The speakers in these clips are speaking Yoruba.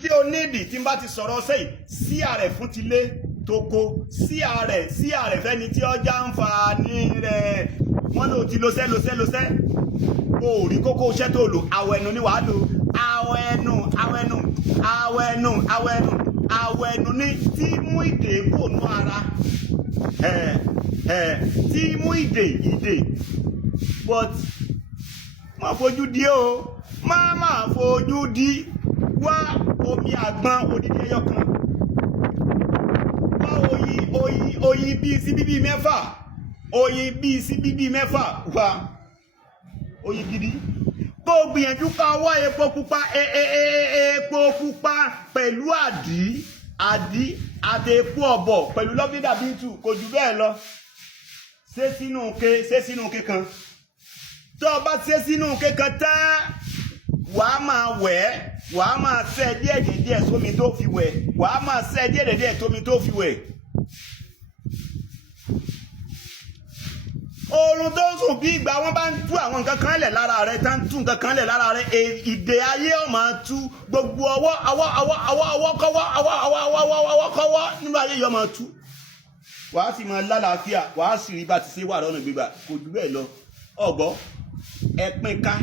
tí o nídìí tí n bá ti sọ̀rọ̀ ọṣẹ yìí sí ààrẹ fún tilé toko sí ààrẹ fẹ́ni tí ọjà ń fa ní rẹ̀ wọ́n lò ti lọ́sẹ́ o rí kókó iṣẹ́ tó lò Awenu ni wàá lò Awenu ní tí mú ìdè kò nú ara tí mú ìdè but má fojú di o má fojú di wá omi àgbọn odidi ẹyọ kan wá oyin bíi sí bíbí mẹ́fà wá oyin gidi kó gbìyànjú ká wá epo pupa pẹ̀lú àdí àti epo ọ̀bọ̀ pẹ̀lú lọ́fíńdà bíntù kò jù bẹ́ẹ̀ lọ ṣé sínú ke kan tó o bá ṣe sínú ke kan tán wàá máa ṣẹ́ díẹ̀ sómi tó fi wẹ̀ wàá máa ṣẹ́ díẹ̀ tómi tó fi wẹ̀. Oorun tó sùn bí ìgbà wọn bá ń tú àwọn nǹkan kan lẹ̀ lára rẹ̀ tá ń tú nǹkan kan lẹ̀ lára rẹ̀ ìdè ayé ó máa tú gbogbo ọwọ́ kọ́wọ́ nínú ayé yóò máa tú. Wàá sì máa lálàáfíà wàá sì rí bá ti ṣe wà lọ́nà gbígbà kò jù bẹ́ẹ̀ lọ ọ̀gbọ́ ẹ̀pin ká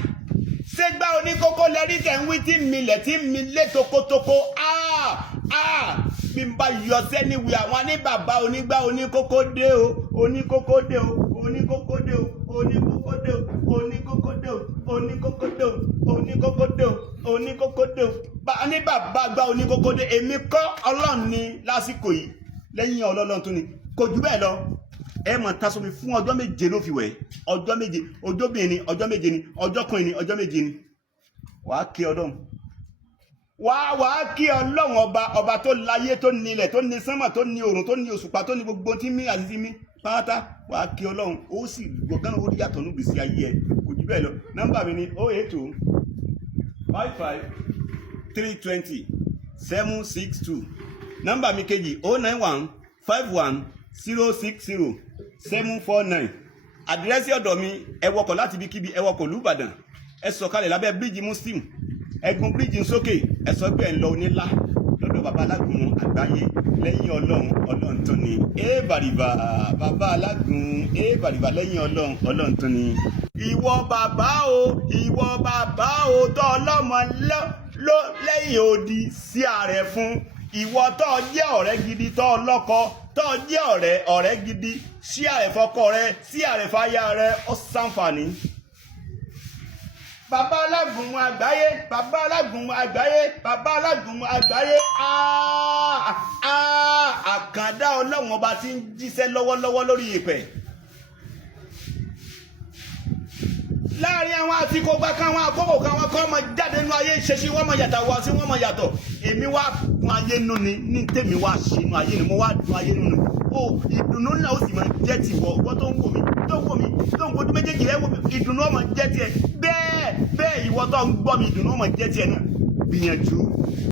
ṣégbá oníkókó lẹ́rí tẹ̀ ń wí tí milẹ̀ tí mi lé tokotoko bí n bá yọ sẹ́niwì àwọn ní bàbá onígbà oníkókó dé o ní bàbá gba oníkókó dé èmi kọ́ Ọlọ́run ní lásìkò yìí lẹ́yìn Ọlọ́run tó ní kò jù bẹ́ẹ̀ lọ ẹ mọ̀ tasomi fún ọjọ́ méje ló fi wẹ̀ ọjọ́ méje ọjọ́bìnrin ọjọ́ méje ni ọjọ́kùnrin ni ọjọ́ méje ni wàá kí Ọlọ́run wàá kí Ọlọ́run ọba tó láyé tó ní ilẹ̀ tó ní sánmà tó ní òrùn tó ní òṣùpá tó ní gbogbo tí mí àti tí mí pátá wàá kí Ọlọ́run ó sì gbọ̀ngàn orí yàtọ̀ ní gbèsè ayé ẹ kò jù bẹ́ẹ̀ lọ nọ́mbà mi ni 082 55 320 762 nọ́mbà mi kejì 091 51 060 749 àdírẹ́sì ọ̀dọ̀ mi ẹ wọkọ̀ láti ibikíbi ẹ wọkọ̀ l'Íbàdàn ẹ sọ̀kalẹ̀ lábẹ́ bíríìjì Muslim ẹ gun bíríìjì sókè ẹ sọ pé ẹ ń lọ onílá lọ́dọ̀ bàbá alágùn àgbáyé lẹ́yìn Ọlọ́run tó ní bàrìbà bàbá alágùn bàrìbà lẹ́yìn Ọlọ́run tó ní. ìwọ bàbá o tó ọlọ́mọ lẹ́yìn odi sí ààrẹ fún ìwọ tó jẹ́ ọ̀rẹ́ gidi tó ọlọ́kọ tó jẹ́ ọ̀rẹ́ gidi sí ààrẹ fọ́kọ rẹ sí ààrẹ fáyà rẹ ó ṣàǹfààní. Bàbá alágùn àgbáyé àkàndá Ọlọ́run ọba tí ń jíṣẹ́ lọ́wọ́lọ́wọ́ lórí ìpẹ̀. Láàrin àwọn àtikọgbà káwọn àkókò káwọn kọ́ ọmọ jáde nínú ayé ìṣesí wọ́n mọ̀ yàtọ̀ wá sí wọ́n mọ̀ yàtọ̀ èmi wá dùn ayé nù ní tèmi wá ṣe nù ayé ni mo wá dùn ayé nù ìdùnnú náà ó sì máa jẹ́ tiwọ́ ọgbọ́n tó ń wò mí tó ń wojú méjèèjì rẹ̀ wò mí ìdùnnú ó máa jẹ́ tiẹ̀ bẹ́ẹ̀ ìwọ tó ń gbọ́ mi ìdùnnú ó máa jẹ́ tiẹ̀ náà gbìyànjú